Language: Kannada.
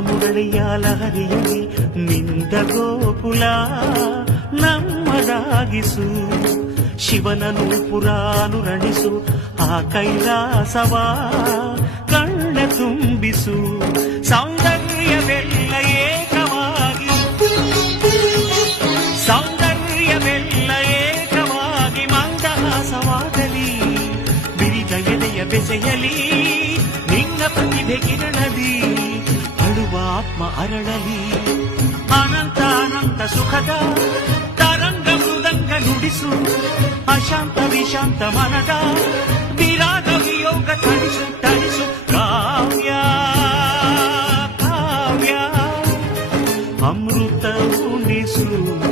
ಮುರಳಿಯ ಲಹರಿಯಲ್ಲಿ ನಿಂದ ಗೋಕುಲ ನಮ್ಮದಾಗಿಸು. ಶಿವನನು ಪುರಾನುರಣಿಸು ಆ ಕೈಲಾಸವ ಕಣ್ಣ ತುಂಬಿಸು. ಸೌಂದರ್ಯವೆಲ್ಲ ಏಕವಾಗಿ, ಸೌಂದರ್ಯವೆಲ್ಲ ಏಕವಾಗಿ ಮಂದಹಾಸವಾಗಲಿ. ಬಿರಿದ ಎದೆಯ ಬೆಸೆಯಲಿ ನಿನ್ನ ಪ್ರತಿಭೆ ಕಿರಣದಿ. ಅಳುವ ಆತ್ಮ ಅರಳಲಿ ಅನಂತ ಅನಂತ ಸುಖದ ತರಂಗ ಮೃದಂಗ ನುಡಿಸು. ಅಶಾಂತ ವಿಶಾಂತ ಮನದ ವಿರಾಗ ವಿಯೋಗ ತಣಿಸು ತಣಿಸು. ಕಾವ್ಯ ಕಾವ್ಯ ಅಮೃತ ಉಣಿಸು.